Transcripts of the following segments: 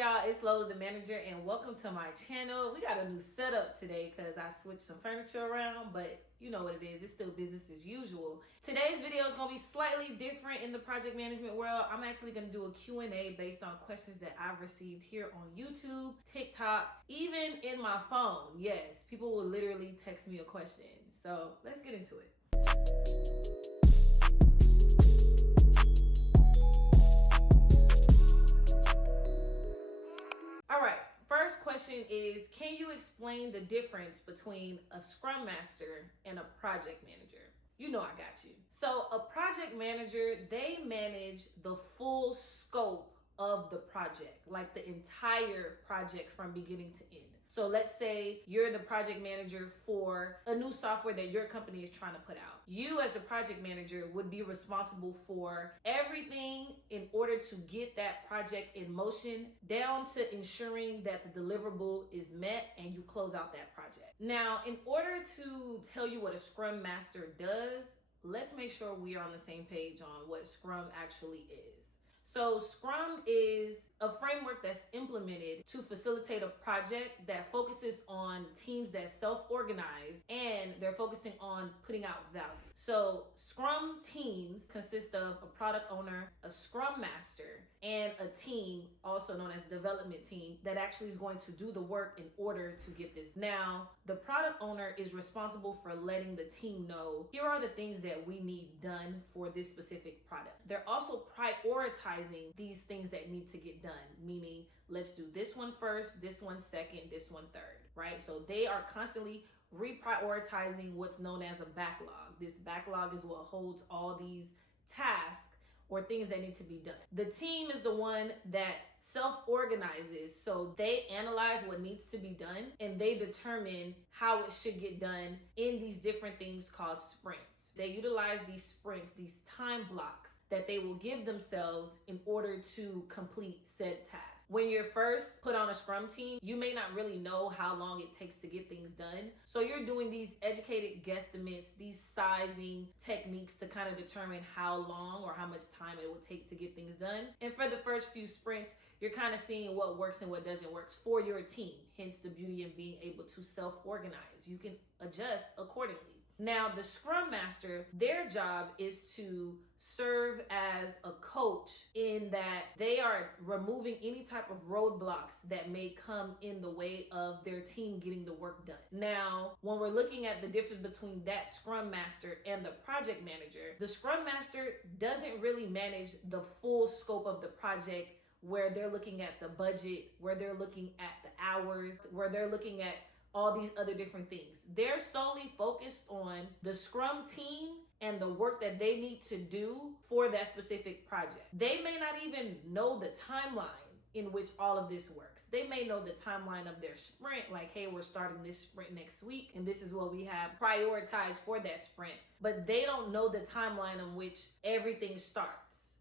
y'all, it's Lola the manager and welcome to my channel. We got a new setup today because I switched some furniture around, but you know what it is, it's still business as usual. Today's video is gonna be slightly different in the project management world. I'm actually gonna do a Q&A based on questions that I've received here on YouTube, TikTok, even in my phone. Yes, people will literally text me a question. So let's get into it. All right, first question is, can you explain the difference between a Scrum Master and a project manager? You know I got you. So a project manager, they manage the full scope of the project, like the entire project from beginning to end. So let's say you're the project manager for a new software that your company is trying to put out. You as a project manager would be responsible for everything in order to get that project in motion, down to ensuring that the deliverable is met and you close out that project. Now, in order to tell you what a Scrum Master does, let's make sure we are on the same page on what Scrum actually is. So Scrum is a framework that's implemented to facilitate a project that focuses on teams that self-organize and they're focusing on putting out value. So Scrum teams consist of a product owner, a Scrum Master, and a team, also known as development team, that actually is going to do the work in order to get this. Now, the product owner is responsible for letting the team know, here are the things that we need done for this specific product. They're also prioritizing these things that need to get done, meaning let's do this one first, this one second, this one third, right? So they are constantly reprioritizing what's known as a backlog. This backlog is what holds all these tasks or things that need to be done. The team is the one that self-organizes, so they analyze what needs to be done and they determine how it should get done in these different things called sprints. They utilize these sprints, these time blocks that they will give themselves in order to complete said tasks. When you're first put on a Scrum team, you may not really know how long it takes to get things done. So you're doing these educated guesstimates, these sizing techniques to kind of determine how long or how much time it will take to get things done. And for the first few sprints, you're kind of seeing what works and what doesn't work for your team. Hence the beauty of being able to self-organize. You can adjust accordingly. Now, the Scrum Master, their job is to serve as a coach in that they are removing any type of roadblocks that may come in the way of their team getting the work done. Now, when we're looking at the difference between that Scrum Master and the project manager, the Scrum Master doesn't really manage the full scope of the project, where they're looking at the budget, where they're looking at the hours, where they're looking at all these other different things. They're solely focused on the Scrum team and the work that they need to do for that specific project. They may not even know the timeline in which all of this works. They may know the timeline of their sprint, like, hey, we're starting this sprint next week, and this is what we have prioritized for that sprint. But they don't know the timeline in which everything starts,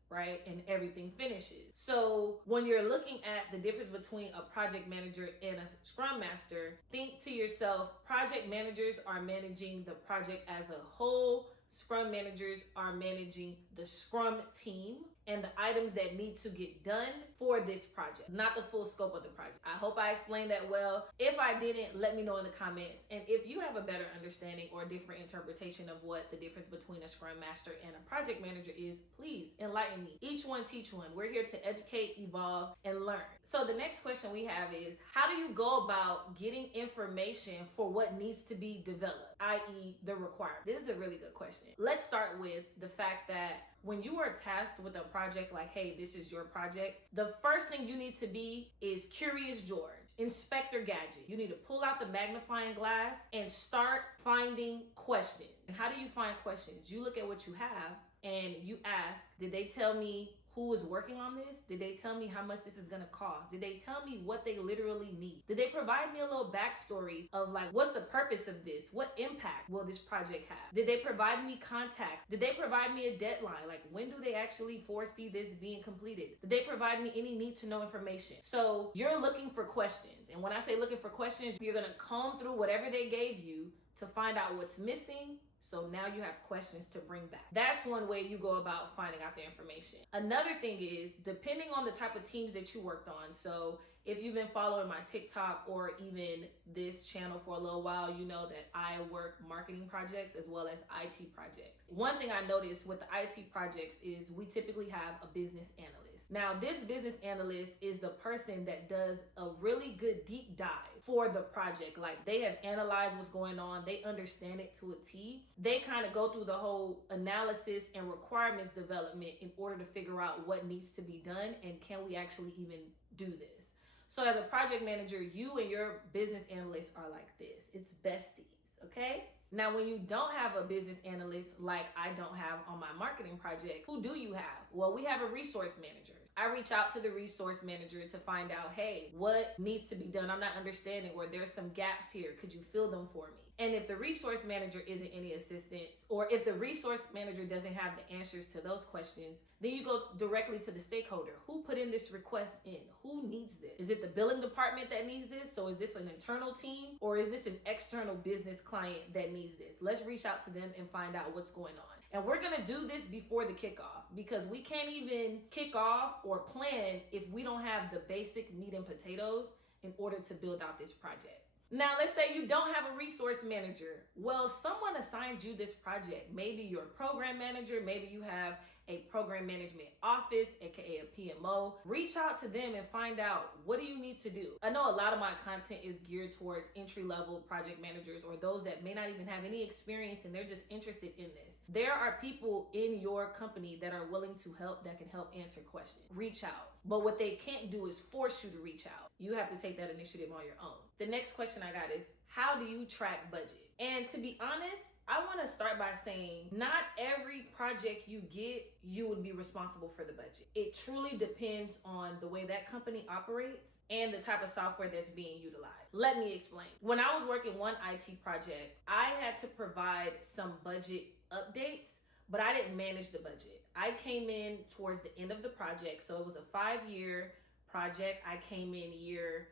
right? And everything finishes. So when you're looking at the difference between a project manager and a Scrum Master, think to yourself, project managers are managing the project as a whole. Scrum managers are managing the Scrum team and the items that need to get done for this project, not the full scope of the project. I hope I explained that well. If I didn't, let me know in the comments. And if you have a better understanding or different interpretation of what the difference between a Scrum Master and a project manager is, please enlighten me. Each one teach one. We're here to educate, evolve, and learn. So the next question we have is, how do you go about getting information for what needs to be developed, i.e. the requirement? This is a really good question. Let's start with the fact that when you are tasked with a project like, hey, this is your project, the first thing you need to be is Curious George, Inspector Gadget. You need to pull out the magnifying glass and start finding questions. And how do you find questions? You look at what you have and you ask, did they tell me who is working on this? Did they tell me how much this is gonna cost? Did they tell me what they literally need? Did they provide me a little backstory of like, what's the purpose of this? What impact will this project have? Did they provide me contacts? Did they provide me a deadline? Like, when do they actually foresee this being completed? Did they provide me any need to know information? So you're looking for questions. And when I say looking for questions, you're gonna comb through whatever they gave you to find out what's missing So now you have questions to bring back. That's one way you go about finding out the information. Another thing is, depending on the type of teams that you worked on. So if you've been following my TikTok or even this channel for a little while, you know that I work marketing projects as well as IT projects. One thing I noticed with the IT projects is we typically have a business analyst. Now, this business analyst is the person that does a really good deep dive for the project. Like, they have analyzed what's going on. They understand it to a T. They kind of go through the whole analysis and requirements development in order to figure out what needs to be done and can we actually even do this. So as a project manager, you and your business analyst are like this. It's besties, okay? Now, when you don't have a business analyst like I don't have on my marketing project, who do you have? Well, we have a resource manager. I reach out to the resource manager to find out, hey, what needs to be done? I'm not understanding, or there's some gaps here. Could you fill them for me? And if the resource manager isn't any assistance, or if the resource manager doesn't have the answers to those questions, then you go directly to the stakeholder. Who put in this request in? Who needs this? Is it the billing department that needs this? So is this an internal team, or is this an external business client that needs this? Let's reach out to them and find out what's going on. And we're gonna do this before the kickoff, because we can't even kick off or plan if we don't have the basic meat and potatoes in order to build out this project. Now, let's say you don't have a resource manager. Well, someone assigned you this project. Maybe you're a program manager. Maybe you have a program management office, aka a PMO. Reach out to them and find out, what do you need to do? I know a lot of my content is geared towards entry-level project managers or those that may not even have any experience and they're just interested in this. There are people in your company that are willing to help, that can help answer questions. Reach out. But what they can't do is force you to reach out. You have to take that initiative on your own. The next question I got is, how do you track budget? And to be honest, I want to start by saying not every project you get, you would be responsible for the budget. It truly depends on the way that company operates and the type of software that's being utilized. Let me explain. When I was working one IT project, I had to provide some budget updates, but I didn't manage the budget. I came in towards the end of the project, so it was a 5-year project. I came in year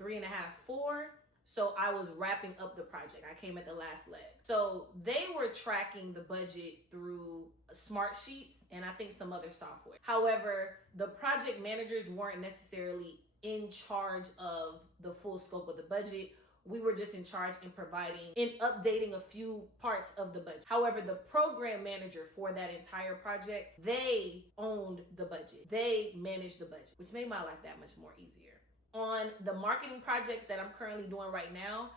3.5, 4. So I was wrapping up the project. I came at the last leg. So they were tracking the budget through Smart Sheets and I think some other software. However, the project managers weren't necessarily in charge of the full scope of the budget. We were just in charge in providing and updating a few parts of the budget. However, the program manager for that entire project, they owned the budget. They managed the budget, which made my life that much more easier. On the marketing projects that I'm currently doing right now,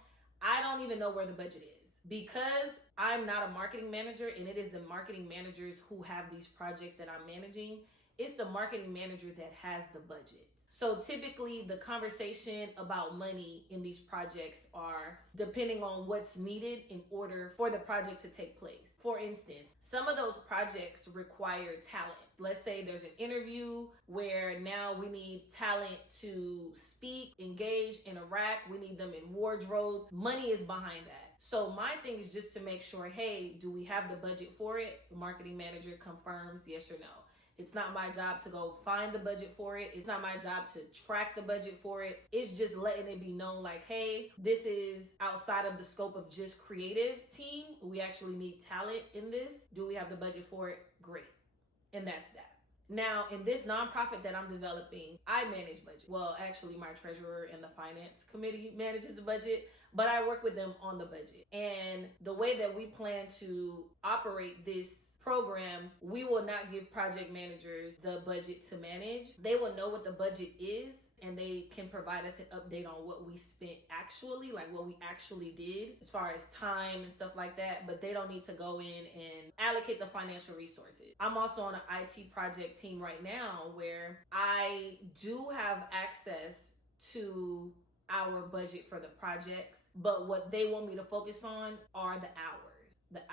I don't even know where the budget is because I'm not a marketing manager and it is the marketing managers who have these projects that I'm managing. It's the marketing manager that has the budget. So typically the conversation about money in these projects are depending on what's needed in order for the project to take place. For instance, some of those projects require talent. Let's say there's an interview where now we need talent to speak, engage, interact. We need them in wardrobe. Money is behind that. So my thing is just to make sure, hey, do we have the budget for it? The marketing manager confirms yes or no. It's not my job to go find the budget for it. It's not my job to track the budget for it. It's just letting it be known like, hey, this is outside of the scope of just creative team. We actually need talent in this. Do we have the budget for it? Great. And that's that. Now, in this nonprofit that I'm developing, I manage budget. Well, actually, my treasurer and the finance committee manages the budget, but I work with them on the budget. And the way that we plan to operate this program, we will not give project managers the budget to manage. They will know what the budget is and they can provide us an update on what we spent actually, like what we actually did as far as time and stuff like that, but they don't need to go in and allocate the financial resources. I'm also on an IT project team right now where I do have access to our budget for the projects, but what they want me to focus on are the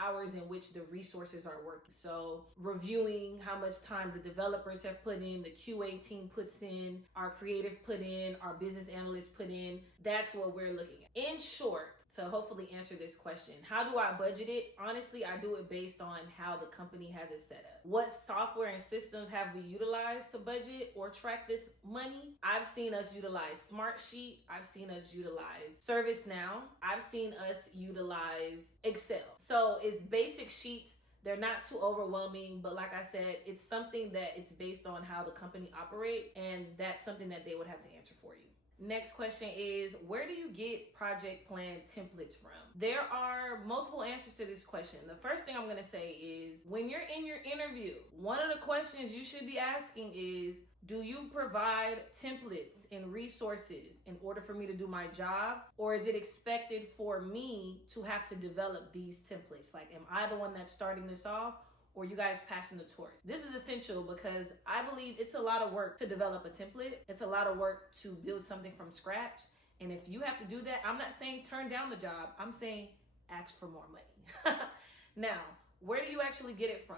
hours in which the resources are working. So reviewing how much time the developers have put in, the QA team puts in, our creative put in, our business analysts put in, that's what we're looking at. In short, to hopefully answer this question. How do I budget it? Honestly, I do it based on how the company has it set up. What software and systems have we utilized to budget or track this money? I've seen us utilize Smartsheet. I've seen us utilize ServiceNow. I've seen us utilize Excel. So it's basic sheets. They're not too overwhelming, but like I said, it's something that it's based on how the company operates, and that's something that they would have to answer for you. Next question is, where do you get project plan templates from? There are multiple answers to this question. The first thing I'm gonna say is, when you're in your interview, one of the questions you should be asking is, do you provide templates and resources in order for me to do my job? Or is it expected for me to have to develop these templates? Like, am I the one that's starting this off, or you guys passing the torch? This is essential because I believe it's a lot of work to develop a template. It's a lot of work to build something from scratch. And if you have to do that, I'm not saying turn down the job. I'm saying ask for more money. Now, where do you actually get it from?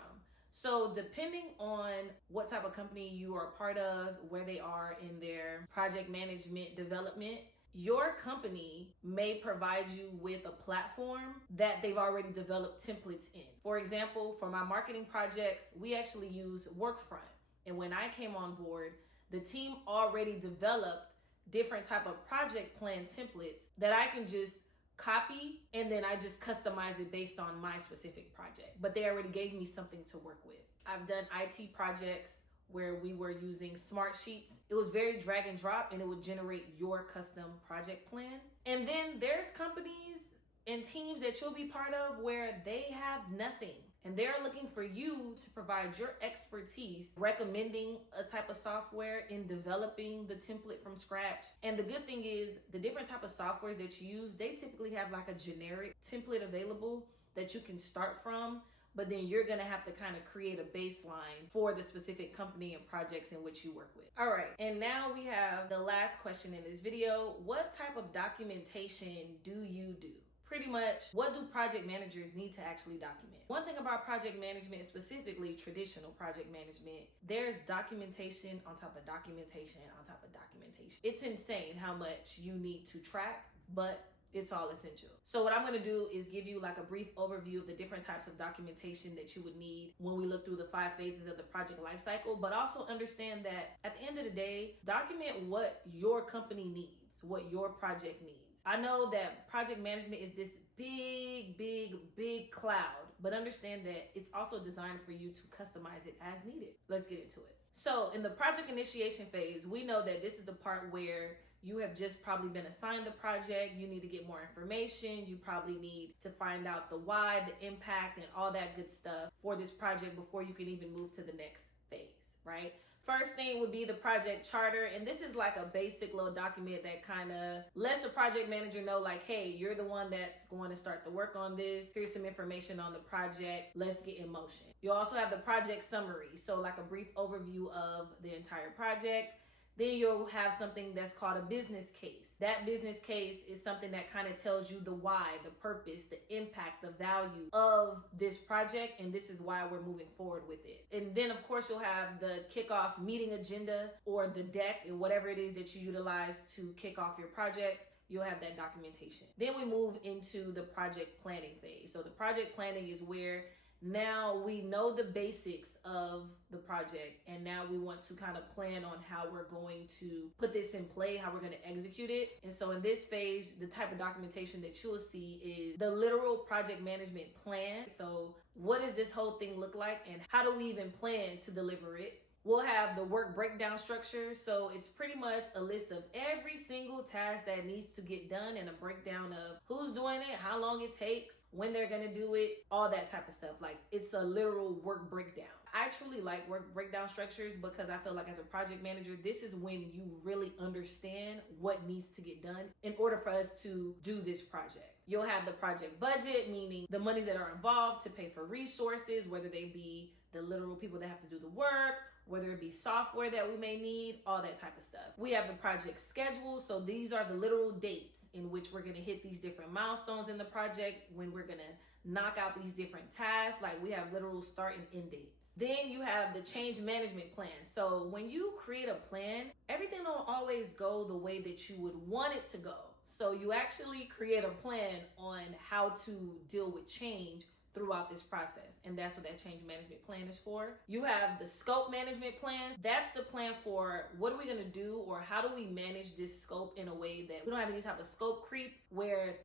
So depending on what type of company you are a part of, where they are in their project management development, your company may provide you with a platform that they've already developed templates in. For example, for my marketing projects, we actually use Workfront. And when I came on board, the team already developed different type of project plan templates that I can just copy, and then I just customize it based on my specific project. But they already gave me something to work with. I've done IT projects where we were using Smartsheets. It was very drag and drop, and it would generate your custom project plan. And then there's companies and teams that you'll be part of where they have nothing, and they're looking for you to provide your expertise, recommending a type of software in developing the template from scratch. And the good thing is, the different type of softwares that you use, they typically have like a generic template available that you can start from, but then you're gonna have to kind of create a baseline for the specific company and projects in which you work with. All right, and now we have the last question in this video. What type of documentation do you do? Pretty much, what do project managers need to actually document? One thing about project management, specifically traditional project management, there's documentation on top of documentation on top of documentation. It's insane how much you need to track, but it's all essential. So what I'm gonna do is give you like a brief overview of the different types of documentation that you would need when we look through the 5 phases of the project lifecycle, but also understand that at the end of the day, document what your company needs, what your project needs. I know that project management is this big cloud, but understand that it's also designed for you to customize it as needed. Let's get into it. So in the project initiation phase, we know that this is the part where you have just probably been assigned the project. You need to get more information. You probably need to find out the why, the impact, and all that good stuff for this project before you can even move to the next phase, right? First thing would be the project charter, and this is like a basic little document that kind of lets the project manager know, like, hey, you're the one that's going to start the work on this. Here's some information on the project. Let's get in motion. You also have the project summary, so like a brief overview of the entire project. Then you'll have something that's called a business case. That business case is something that kind of tells you the why, the purpose, the impact, the value of this project, and this is why we're moving forward with it. And then of course you'll have the kickoff meeting agenda or the deck and whatever it is that you utilize to kick off your projects. You'll have that documentation. Then we move into the project planning phase. So the project planning is where now we know the basics of the project, and now we want to kind of plan on how we're going to put this in play, how we're going to execute it. And so in this phase, the type of documentation that you'll see is the literal project management plan. So what does this whole thing look like, and how do we even plan to deliver it? We'll have the work breakdown structure. So it's pretty much a list of every single task that needs to get done, and a breakdown of who's doing it, how long it takes, when they're gonna do it, all that type of stuff. Like, it's a literal work breakdown. I truly like work breakdown structures because I feel like as a project manager, this is when you really understand what needs to get done in order for us to do this project. You'll have the project budget, meaning the monies that are involved to pay for resources, whether they be the literal people that have to do the work, whether it be software that we may need, all that type of stuff. We have the project schedule. So these are the literal dates in which we're gonna hit these different milestones in the project, when we're gonna knock out these different tasks. Like, we have literal start and end dates. Then you have the change management plan. So when you create a plan, everything don't always go the way that you would want it to go. So you actually create a plan on how to deal with change throughout this process. And that's what that change management plan is for. You have the scope management plans. That's the plan for what are we gonna do, or how do we manage this scope in a way that we don't have any type of scope creep where,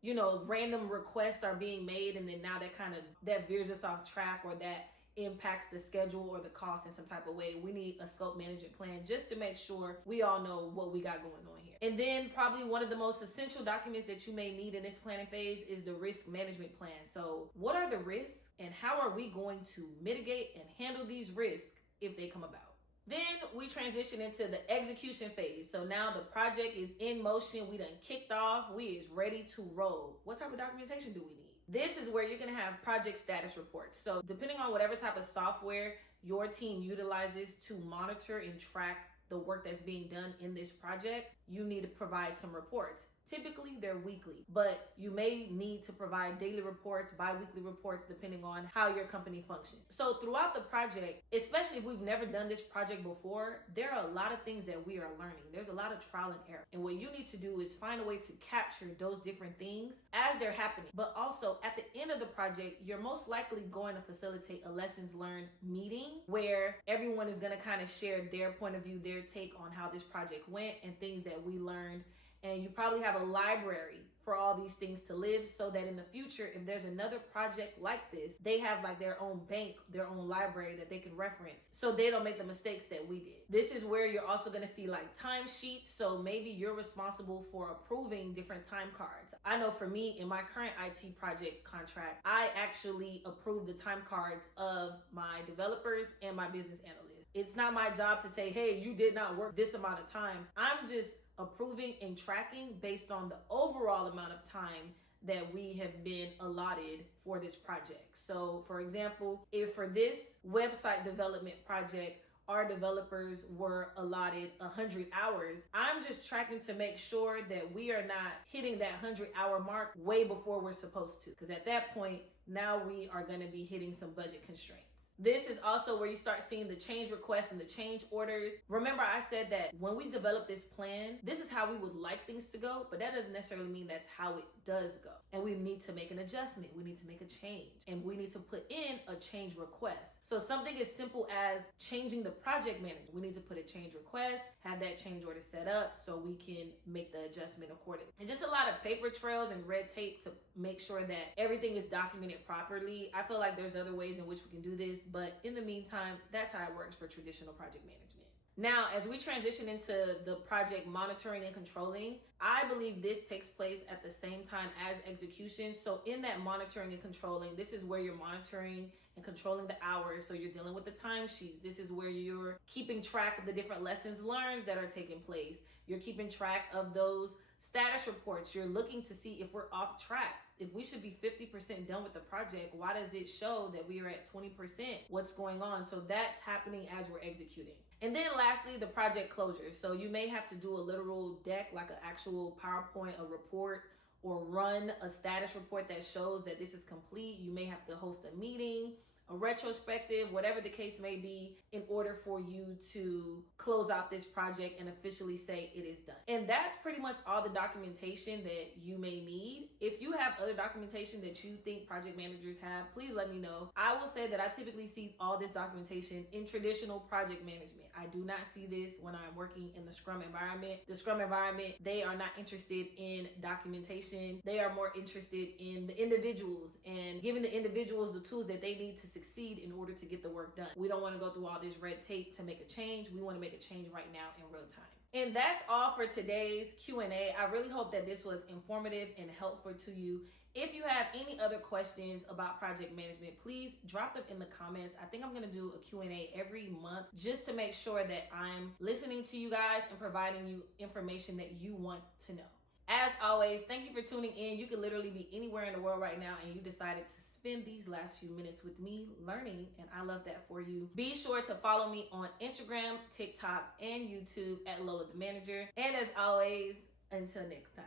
random requests are being made and then now that veers us off track, or that impacts the schedule or the cost in some type of way. We need a scope management plan just to make sure we all know what we got going on here. And then probably one of the most essential documents that you may need in this planning phase is the risk management plan. So what are the risks and how are we going to mitigate and handle these risks if they come about? Then we transition into the execution phase. So now the project is in motion. We done kicked off. We is ready to roll. What type of documentation do we need? This is where you're gonna have project status reports. So depending on whatever type of software your team utilizes to monitor and track the work that's being done in this project, you need to provide some reports. Typically, they're weekly, but you may need to provide daily reports, bi-weekly reports, depending on how your company functions. So throughout the project, especially if we've never done this project before, there are a lot of things that we are learning. There's a lot of trial and error. And what you need to do is find a way to capture those different things as they're happening. But also at the end of the project, you're most likely going to facilitate a lessons learned meeting where everyone is going to kind of share their point of view, their take on how this project went and things that we learned. And you probably have a library for all these things to live, so that in the future, if there's another project like this, they have like their own bank, their own library that they can reference, so they don't make the mistakes that we did. This is where you're also going to see like timesheets. So maybe you're responsible for approving different time cards. I know for me, in my current IT project contract, I actually approve the time cards of my developers and my business analysts. It's not my job to say, hey, you did not work this amount of time. I'm just approving and tracking based on the overall amount of time that we have been allotted for this project. So for example, if for this website development project, our developers were allotted 100 hours, I'm just tracking to make sure that we are not hitting that 100-hour mark way before we're supposed to. Because at that point, now we are going to be hitting some budget constraints. This is also where you start seeing the change requests and the change orders. Remember, I said that when we develop this plan, this is how we would like things to go, but that doesn't necessarily mean that's how it does go. And we need to make an adjustment. We need to make a change, and we need to put in a change request. So something as simple as changing the project manager. We need to put a change request, have that change order set up so we can make the adjustment accordingly. And just a lot of paper trails and red tape to make sure that everything is documented properly. I feel like there's other ways in which we can do this, but in the meantime, that's how it works for traditional project management. Now, as we transition into the project monitoring and controlling, I believe this takes place at the same time as execution. So in that monitoring and controlling, this is where you're monitoring and controlling the hours. So you're dealing with the timesheets. This is where you're keeping track of the different lessons learned that are taking place. You're keeping track of those status reports. You're looking to see if we're off track. If we should be 50% done with the project, why does it show that we are at 20%? What's going on? So that's happening as we're executing. And then lastly, the project closure. So you may have to do a literal deck, like an actual PowerPoint, a report, or run a status report that shows that this is complete. You may have to host a meeting, a retrospective, whatever the case may be, in order for you to close out this project and officially say it is done. And that's pretty much all the documentation that you may need. If you have other documentation that you think project managers have, please let me know. I will say that I typically see all this documentation in traditional project management. I do not see this when I'm working in the Scrum environment. The Scrum environment, they are not interested in documentation. They are more interested in the individuals and giving the individuals the tools that they need to succeed in order to get the work done. We don't want to go through all this red tape to make a change. We want to make a change right now in real time. And that's all for today's Q&A. I really hope that this was informative and helpful to you. If you have any other questions about project management, please drop them in the comments. I think I'm going to do a Q&A every month just to make sure that I'm listening to you guys and providing you information that you want to know. As always, thank you for tuning in. You could literally be anywhere in the world right now and you decided to spend these last few minutes with me learning, and I love that for you. Be sure to follow me on Instagram, TikTok, and YouTube at Lola the Manager. And as always, until next time.